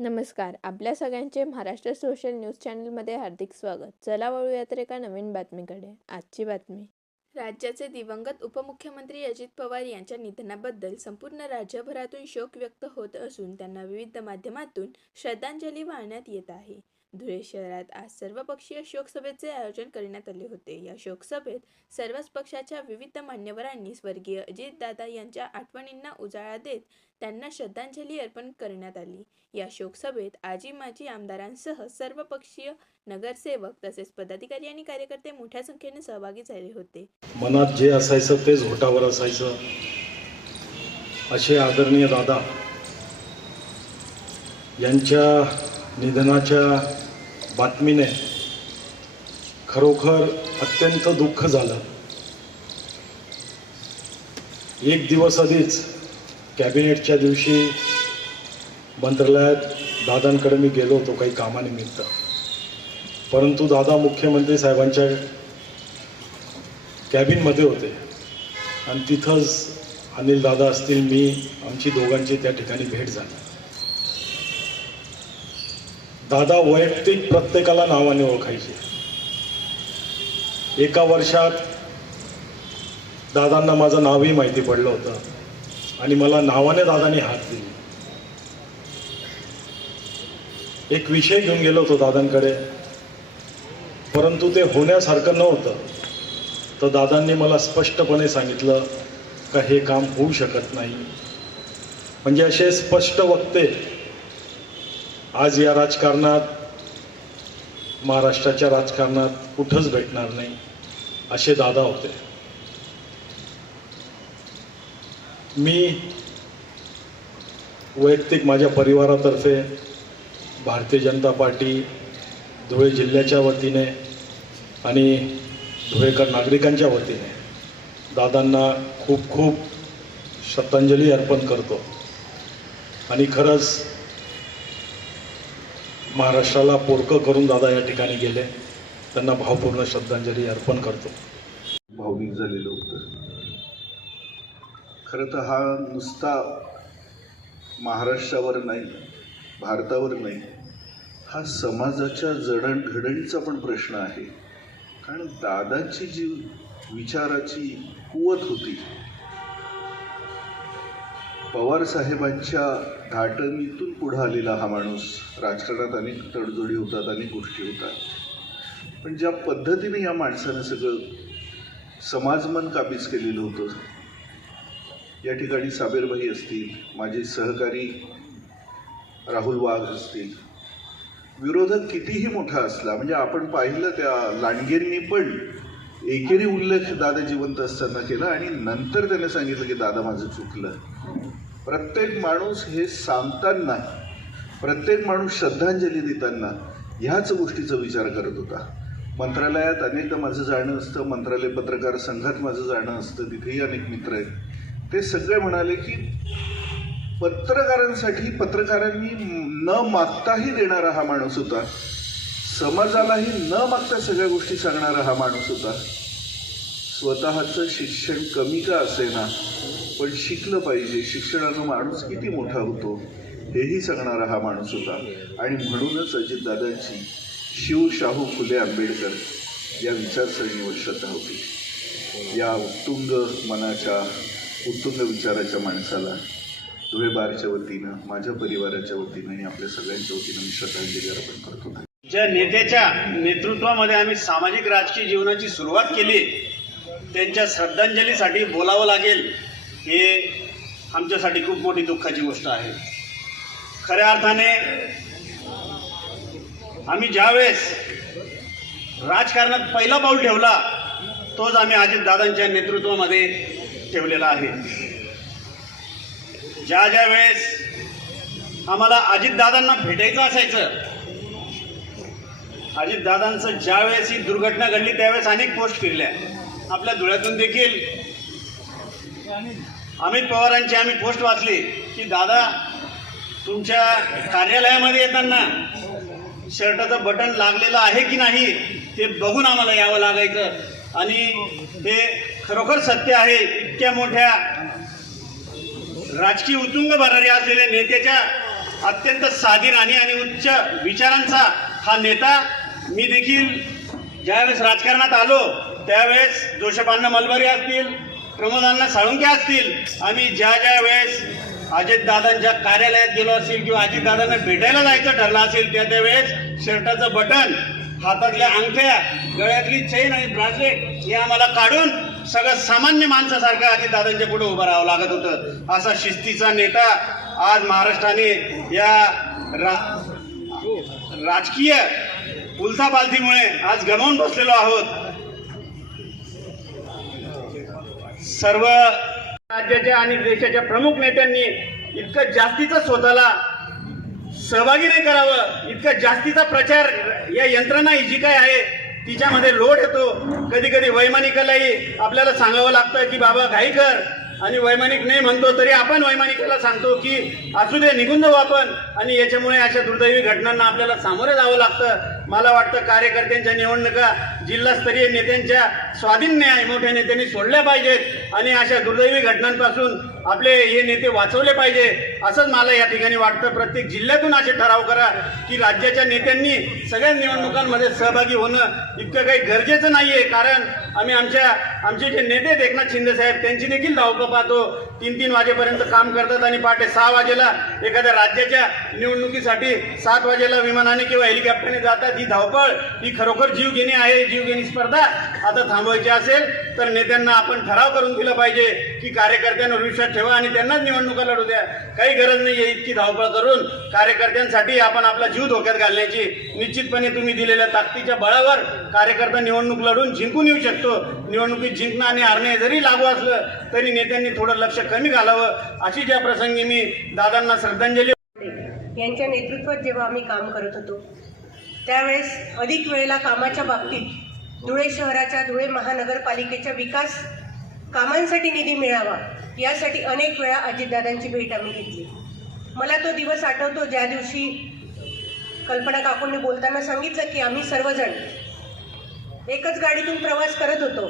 नमस्कार. आपल्या सगळ्यांचे महाराष्ट्र सोशल न्यूज चॅनलमध्ये हार्दिक स्वागत. चला वळूया तर एका नवीन बातमीकडे. आजची बातमी. राज्याचे दिवंगत उपमुख्यमंत्री अजित पवार यांच्या निधनाबद्दल संपूर्ण राज्यभरातून शोक व्यक्त होत असून त्यांना विविध माध्यमातून श्रद्धांजली वाहण्यात येत आहे. धुळे शहरात आज सर्वपक्षीय शोकसभेचे आयोजन करण्यात आले होते. या शोकसभेत सर्वच पक्षाच्या विविध मान्यवरांनी स्वर्गीय अजितदादा यांच्या आठवणींना उजाळा देत त्यांना श्रद्धांजली अर्पण करण्यात आली. या शोकसभेत आजी माजी आमदारांसह सर्वपक्षीय नगरसेवक तसेच पदाधिकारी आणि कार्यकर्ते मोठ्या संख्येने सहभागी झाले होते. मनात जे असायचं तेच झोटावर असायचं. असे आदरणीय दादा यांच्या निधनाच्या बातमीने खरोखर अत्यंत दुःख झालं. एक दिवस आधीच कॅबिनेटच्या दिवशी मंत्रालयात दादांकडे मी गेलो होतो काही कामानिमित्त. परंतु दादा मुख्यमंत्री साहेबांच्या कॅबिनमध्ये होते. आणि तिथंच अनिल दादा असतील मी आमची दोघांची त्या ठिकाणी भेट झाली. दादा वैयक्तिक प्रत्येकाला नावाने ओळखायचे. एका वर्षात दादांना माझं नावही माहिती पडलं होतं. आणि मला नावाने दादांनी हात दिली. एक विषय घेऊन गेलो होतो दादांकडे. परंतु ते होण्यासारखं नव्हतं. तर दादांनी मला स्पष्टपणे सांगितलं का हे काम होऊ शकत नाही. म्हणजे असे स्पष्ट वक्ते आज या राजकारणात महाराष्ट्राच्या राजकारणात कुठंच भेटणार नाही असे दादा होते. मी वैयक्तिक माझ्या परिवारातर्फे भारतीय जनता पार्टी धुळे जिल्ह्याच्या वतीने आणि धुळेकर नागरिकांच्या वतीने दादांना खूप खूप श्रद्धांजली अर्पण करतो. आणि खरंच महाराष्ट्राला पोरकं करून दादा या ठिकाणी गेले. त्यांना भावपूर्ण श्रद्धांजली अर्पण करतो. भावनिक झालेलं होतं. खरं तर हा नुसता महाराष्ट्रावर नाही भारतावर नाही हा समाजाच्या जडणघडणीचा पण प्रश्न आहे. कारण दादाची जी विचाराची कुवत होती पवार साहेबांच्या धाटणीतून पुढं आलेला हा माणूस राजकारणात अनेक तडजोडी होतात अनेक गोष्टी होतात. पण ज्या पद्धतीने या माणसानं सगळं समाजमन काबीज केलेलं होतं या ठिकाणी साबेरभाई असतील माझे सहकारी राहुल वाघ असतील विरोधक कितीही मोठा असला म्हणजे आपण पाहिलं त्या लांडगेंनी पण एकेरी उल्लेख दादा जिवंत असताना केला आणि नंतर त्याने सांगितलं की दादा माझं चुकलं. प्रत्येक माणूस हे सांगताना प्रत्येक माणूस श्रद्धांजली देताना ह्याच गोष्टीचा विचार करत होता. मंत्रालयात अनेकदा माझं जाणं असतं मंत्रालय पत्रकार संघात माझं जाणं असतं तिथेही अनेक मित्र आहेत. ते सगळे म्हणाले की पत्रकारांसाठी पत्रकारांनी न मागताही देणारा हा माणूस होता. समाजालाही न मागता सगळ्या गोष्टी सांगणारा हा माणूस होता. स्वतःचं शिक्षण कमी का असेना पण शिकलं पाहिजे. शिक्षणानं माणूस किती मोठा होतो हेही सांगणारा हा माणूस होता. आणि म्हणूनच अजितदादांची शिव शाहू फुले आंबेडकर या विचारसरणीवर श्रद्धा होती. या उत्तुंग मनाच्या उत्तुंग विचाराच्या माणसाला धुळे बारच्या वतीनं माझ्या परिवाराच्या वतीनं आणि आपल्या सगळ्यांच्या वतीनं मी श्रद्धांजली अर्पण करतो. ज्या नेत्याच्या नेतृत्वामध्ये आम्ही सामाजिक राजकीय जीवनाची सुरुवात केली त्यांच्या श्रद्धांजलीसाठी बोलावं लागेल हे आमच्यासाठी खूप मोठी दुःखाची गोष्ट आहे. खऱ्या अर्थाने आम्ही ज्यावेळेस राजकारणात पहिला पाऊल ठेवला तोच आम्ही अजितदादांच्या नेतृत्वामध्ये ठेवलेला आहे. ज्या ज्या वेळेस आम्हाला अजितदादांना भेटायचं असायचं अजितदादांचं ज्यावेळेस ही दुर्घटना घडली त्यावेळेस अनेक पोस्ट फिरल्या. आपल्या धुळ्यातून देखील अमित पवारांची आम्ही पोस्ट वाचली की दादा तुमच्या कार्यालयामध्ये येताना शर्टाचं बटन लागलेलं आहे की नाही ते बघून आम्हाला यावं लागायचं. आणि हे खरोखर सत्य आहे इतक्या मोठ्या राजकीय उतुंग भरारी असलेल्या नेत्याच्या अत्यंत साधीराणी आणि उच्च विचारांचा हा नेता मी देखील ज्यावेळेस राजकारणात आलो त्यावेळेस जोशपान्ना मलबरी असतील प्रमोदांना साळुंके असतील आम्ही ज्या ज्या वेळेस अजितदादांच्या कार्यालयात गेलो असेल किंवा अजितदादांना भेटायला जायचं ठरलं असेल त्या त्यावेळेस शर्टाचं बटन हातातल्या अंगठ्या गळ्यातली चैन आणि ब्रासलेट हे आम्हाला काढून सगळं सामान्य माणसासारखं अजितदादांच्या पुढे उभं राहावं लागत होतं. असा शिस्तीचा नेता आज महाराष्ट्राने या रा राजकीय उलथापालथीमुळे आज गमावून बसलेलो आहोत. सर्व राज्याच्या आणि देशाच्या प्रमुख नेत्यांनी इतकं जास्तीचं स्वतःला सहभागी नाही करावं इतका जास्तीचा प्रचार या यंत्रणा ही जी काय आहे तिच्यामध्ये लोड येतो. कधी कधी वैमानिकालाही आपल्याला सांगावं लागतं की बाबा घाई कर. आणि वैमानिक नाही म्हणतो तरी आपण वैमानिकाला सांगतो की असू दे निघून जाऊ आपण. आणि याच्यामुळे अशा दुर्दैवी घटनांना आपल्याला सामोरं जावं लागतं. मला वाटतं कार्यकर्त्यांच्या निवडणुका जिल्हास्तरीय नेत्यांच्या स्वाधीन न्याय मोठ्या नेत्यांनी सोडल्या पाहिजेत आणि अशा दुर्दैवी घटनांपासून आपले हे नेते वाचवले पाहिजे असंच मला या ठिकाणी वाटतं. प्रत्येक जिल्ह्यातून असे ठराव करा की राज्याच्या नेत्यांनी सगळ्या निवडणुकांमध्ये सहभागी होणं इतकं काही गरजेचं नाही आहे कारण आम्ही आमच्या आमचे जे नेते आहेत एकनाथ शिंदे साहेब त्यांची देखील धावपळ पाहतो. तीन तीन वाजेपर्यंत काम करतात आणि पहाटे सहा वाजेला एखाद्या राज्याच्या निवडणुकीसाठी सात वाजेला विमानाने किंवा हेलिकॉप्टरने जातात. ही धावपळ ही खरोखर जीवघेणी आहे जीवघेणी स्पर्धा. आता थांबवायची असेल तर नेत्यांना आपण ठराव करून दिला पाहिजे की कार्यकर्त्यांवर विश्वास ठेवा आणि त्यांनाच निवडणुका लढू द्या. काही गरज नाही आहे इतकी धावपळ करून कार्यकर्त्यांसाठी आपण आपला जीव धोक्यात घालण्याची. निश्चितपणे तुम्ही दिलेल्या ताकदीच्या बळावर कार्यकर्ता निवडणूक लढून जिंकून येऊ शकतो. निवडणुकीत जिंकणं आणि हारणे जरी लागू असलं तरी नेत्यांनी थोडं लक्ष कमी घालावं. अशी ज्या प्रसंगी मी दादांना श्रद्धांजली यांच्या नेतृत्वात जेव्हा आम्ही काम करत होतो त्यावेळेस अधिक वेळेला कामाच्या बाबतीत धुळे शहराच्या धुळे महानगरपालिकेच्या विकास कामांसाठी निधी मिळावा यासाठी अनेक वेळा अजितदादांची भेट आम्ही घेतली. मला तो दिवस आठवतो ज्या दिवशी कल्पना काकूंनी बोलताना सांगितलं की आम्ही सर्वजण एकच गाडीतून प्रवास करत होतो.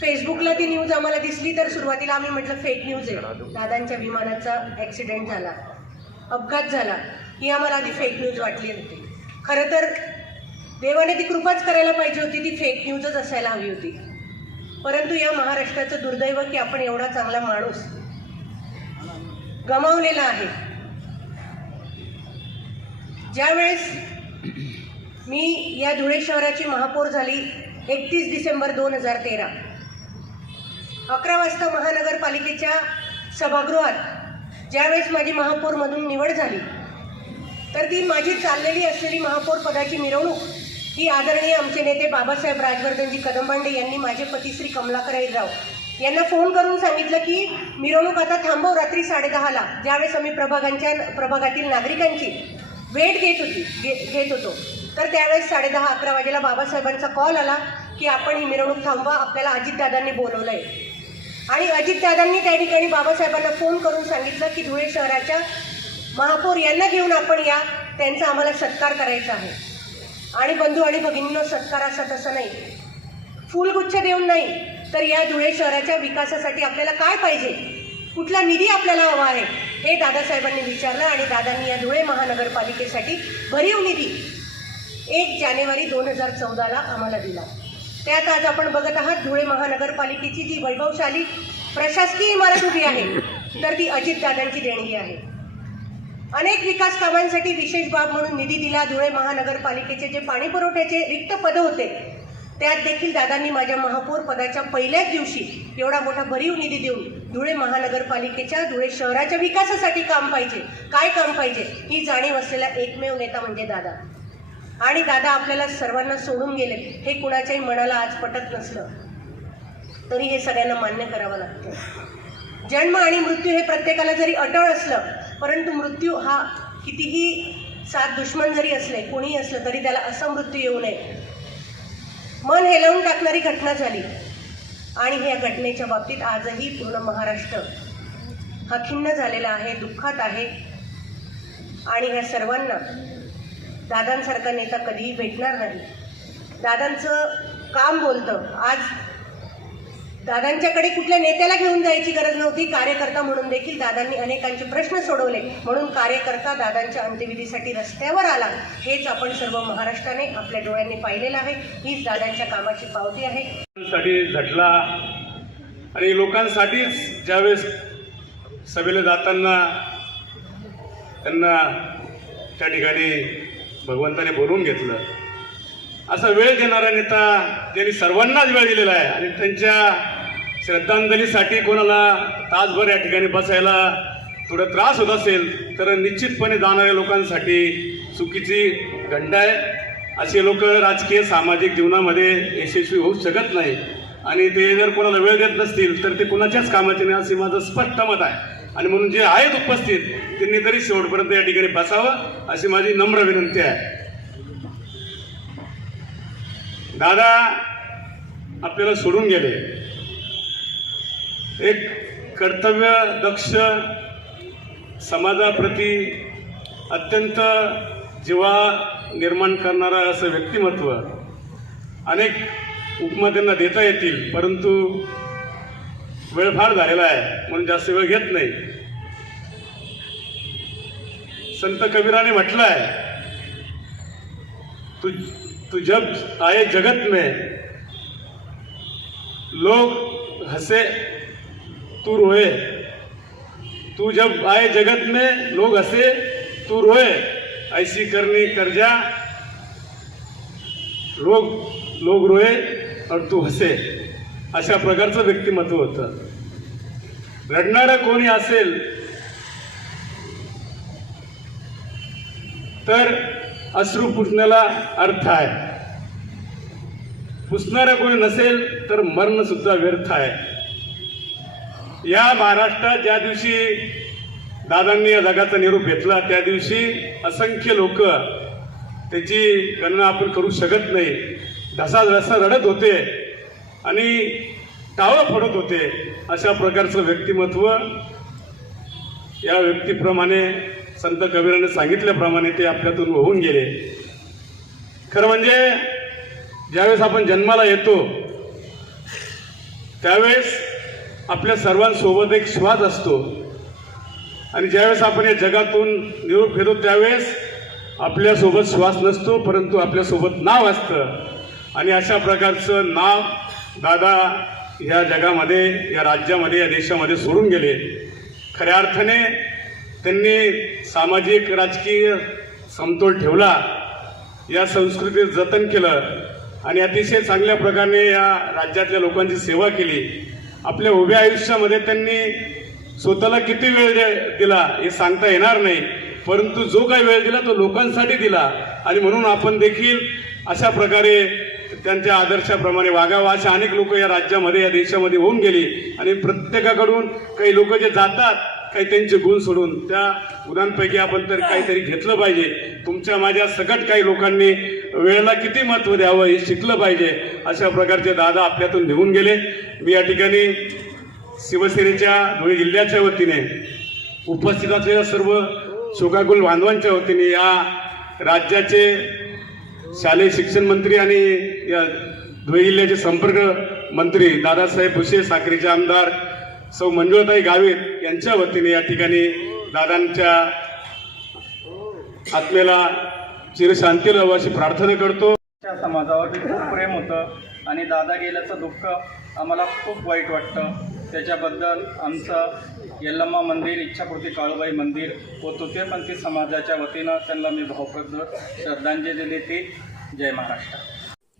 फेसबुकला ती न्यूज आम्हाला दिसली तर सुरुवातीला आम्ही म्हटलं फेक न्यूज आहे. दादांच्या विमानाचा ॲक्सिडेंट झाला अपघात झाला. ही आम्हाला आधी फेक न्यूज वाटली होती. खरं तर देवाने ती कृपाच करायला पाहिजे होती ती फेक न्यूजच असायला हवी होती. परंतु या महाराष्ट्राचं दुर्दैव की आपण एवढा चांगला माणूस गमावलेला आहे. ज्यावेळेस मी या धुळे शहराची महापौर झाली एकतीस डिसेंबर दोन हजार तेरा. अकरा वाजता महानगरपालिकेच्या सभागृहात ज्यावेळेस माझी महापौरमधून निवड झाली तर ती माझी चाललेली असलेली महापौर पदाची मिरवणूक. ही आदरणीय आमचे नेते बाबासाहेब राजवर्धनजी कदमबांडे यांनी माझे पती श्री कमलाकर राव यांना फोन करून सांगितलं की मिरवणूक आता थांबव रात्री साडेदहाला ज्यावेळेस आम्ही प्रभागांच्या प्रभागातील नागरिकांची वेट घेत होती घे घेत होतो. तर त्यावेळेस साडेदहा अकरा वाजेला बाबासाहेबांचा कॉल आला की आपण ही मिरवणूक थांबवा आपल्याला अजितदादांनी बोलवलं आहे आणि अजितदादांनी त्या ठिकाणी बाबासाहेबांना फोन करून सांगितलं की धुळे शहराच्या महापौर यांना घेऊन आपण या. त्यांचा आम्हाला सत्कार करायचा आहे. आणि बंधू आणि भगिनींनो सत्कार असा तसा नाही. फुलगुच्छ देऊन नाही तर या धुळे शहराच्या विकासासाठी आपल्याला काय पाहिजे? कुठला निधी आपल्याला हवा आहे? हे दादासाहेबांनी विचारलं आणि दादांनी या धुळे महानगरपालिकेसाठी भरीव निधी एक जानेवारी दोन हजार चौदाला आम्हाला दिला. त्यात आज आपण बघत आहात धुळे महानगरपालिकेची जी वैभवशाली प्रशासकीय इमारत उभी आहे तर ती अजितदादांची देणगी आहे. अनेक विकास कामांसाठी विशेष बाब म्हणून निधी दिला. धुळे महानगरपालिकेचे जे पाणी पुरवठ्याचे रिक्त पद होते त्यात देखील दादांनी माझ्या महापौर पदाच्या पहिल्याच दिवशी एवढा मोठा भरीव निधी देऊन धुळे महानगरपालिकेच्या धुळे शहराच्या विकासासाठी काम पाहिजे. काय काम पाहिजे ही जाणीव असलेला एकमेव नेता म्हणजे दादा. आणि दादा आपल्याला सर्वांना सोडून गेले हे कुणाच्याही मनाला आज पटत नसलं. तरी हे सगळ्यांना मान्य करावं लागतं. जन्म आणि मृत्यू हे प्रत्येकाला जरी अटळ असलं परंतु मृत्यू हा कितीही सात दुश्मन जरी असले कोणीही असलं तरी त्याला असा मृत्यू येऊ नये. मन हेलवून टाकणारी घटना झाली. आणि ह्या घटनेच्या बाबतीत आजही पूर्ण महाराष्ट्र हा खिन्न झालेला आहे दुःखात आहे. आणि ह्या सर्वांना दादांसारखा नेता कधीही भेटणार नाही. दादांचं काम बोलतं. आज दादांच्याकडे कुठल्या नेत्याला घेऊन जायची गरज नव्हती? कार्यकर्ता म्हणून देखील दादांनी अनेकांचे प्रश्न सोडवले. म्हणून कार्यकर्ता दादांच्या अंत्यविधीसाठी रस्त्यावर आला. हेच आपण सर्व महाराष्ट्राने आपल्या डोळ्यांनी पाहिलेलं आहे. हीच दादांच्या कामाची पावती आहे. साठी झटला आणि लोकांसाठीच ज्यावेळेस सभेला जाताना त्यांना त्या ठिकाणी भगवंताने बोलवून घेतलं. असा वेळ देणारा नेता त्यांनी सर्वांनाच वेळ दिलेला आहे आणि त्यांच्या श्रद्धांजलीसाठी कोणाला तासभर या ठिकाणी बसायला थोडा त्रास होत असेल तर निश्चितपणे जाणाऱ्या लोकांसाठी चुकीची घंटा आहे. असे लोक राजकीय सामाजिक जीवनामध्ये यशस्वी होऊ शकत नाही. आणि ते जर कोणाला वेळ देत नसतील तर ते कुणाच्याच कामाचे नाही असे माझं स्पष्ट मत आहे. आणि म्हणून जे आहेत उपस्थित त्यांनी तरी शेवटपर्यंत या ठिकाणी बसावं अशी माझी नम्र विनंती आहे. दादा आपल्याला सोडून गेले. एक कर्तव्य दक्ष समाजाप्रती अत्यंत जीवा निर्माण करणारं असं व्यक्तिमत्व अनेक उपमा त्यांना देता येतील परंतु वेळ फार झालेला आहे म्हणून जास्त वेळ घेत नाही. संत कबीराने म्हटलं आहे तू तू जब आए जगत में लोग हसे तू रोए। तू जब आए जगत में लोग हंसे तू रोए। ऐसी करनी कर जा लोग लोग रोए और तू हसे। अशा प्रकारचं व्यक्तिमत्व होतं। रडणारं कोणी असेल तर अश्रू पुसण्याला अर्थ आहे. पुसणारं कोणी नसेल तर मरणसुद्धा व्यर्थ आहे. या महाराष्ट्रात ज्या दिवशी दादांनी या जगाचा निरोप घेतला त्या दिवशी असंख्य लोक त्याची गणना आपण करू शकत नाही. ढसा ढसा रडत होते आणि टाळं पडत होते. अशा प्रकारचं व्यक्तिमत्व या व्यक्तीप्रमाणे संत कबीराने सांगितल्याप्रमाणे ते आपल्यातून होऊन गेले. खरं म्हणजे ज्यावेळेस आपण जन्माला येतो त्यावेळेस आपल्या सर्वांसोबत एक श्वास असतो. आणि ज्यावेळेस आपण या जगातून निरोप घेतो त्यावेळेस आपल्यासोबत श्वास नसतो परंतु आपल्यासोबत नाव असतं. आणि अशा प्रकारचं नाव दादा ह्या जगामध्ये या राज्यामध्ये या देशामध्ये सोडून गेले. खऱ्या अर्थाने त्यांनी सामाजिक राजकीय समतोल ठेवला. या संस्कृतीत जतन केलं. आणि अतिशय चांगल्या प्रकारे या राज्यातल्या लोकांची सेवा केली. आपल्या उभ्या आयुष्यामध्ये त्यांनी स्वतःला किती वेळ दिला हे सांगता येणार नाही. परंतु जो काही वेळ दिला तो लोकांसाठी दिला. आणि म्हणून आपण देखील अशा प्रकारे त्यांच्या आदर्शाप्रमाणे वागावं. अशा अनेक लोक या राज्यामध्ये या देशामध्ये होऊन गेली. आणि प्रत्येकाकडून काही लोक जे जातात काही त्यांचे गुण सोडून त्या गुणांपैकी आपण तर काहीतरी घेतलं पाहिजे. तुमच्या माझ्या सकट काही लोकांनी वेळेला किती महत्त्व द्यावं हे शिकलं पाहिजे अशा प्रकारचे दादा आपल्यातून निघून गेले. मी या ठिकाणी शिवसेनेच्या धुळे जिल्ह्याच्या वतीने उपस्थित असलेल्या सर्व शोकाकुल बांधवांच्या वतीने या राज्याचे शालेय शिक्षण मंत्री आणि या धुळे जिल्ह्याचे संपर्क मंत्री दादासाहेब भुसे साखरेचे आमदार सौ मंजुळाताई गावित यांच्या वतीने या ठिकाणी दादांच्या आत्म्याला चिरशांती लावं अशी प्रार्थना करतो. त्या समाजावरती खूप प्रेम होतं आणि दादा गेल्याचं दुःख आम्हाला खूप वाईट वाटतं. त्याच्याबद्दल आमचं यल्लम्मा मंदिर इच्छापूर्ती काळूबाई मंदिर व ते समाजाच्या वतीनं त्यांना मी भावप्रद श्रद्धांजली देते. जय महाराष्ट्र.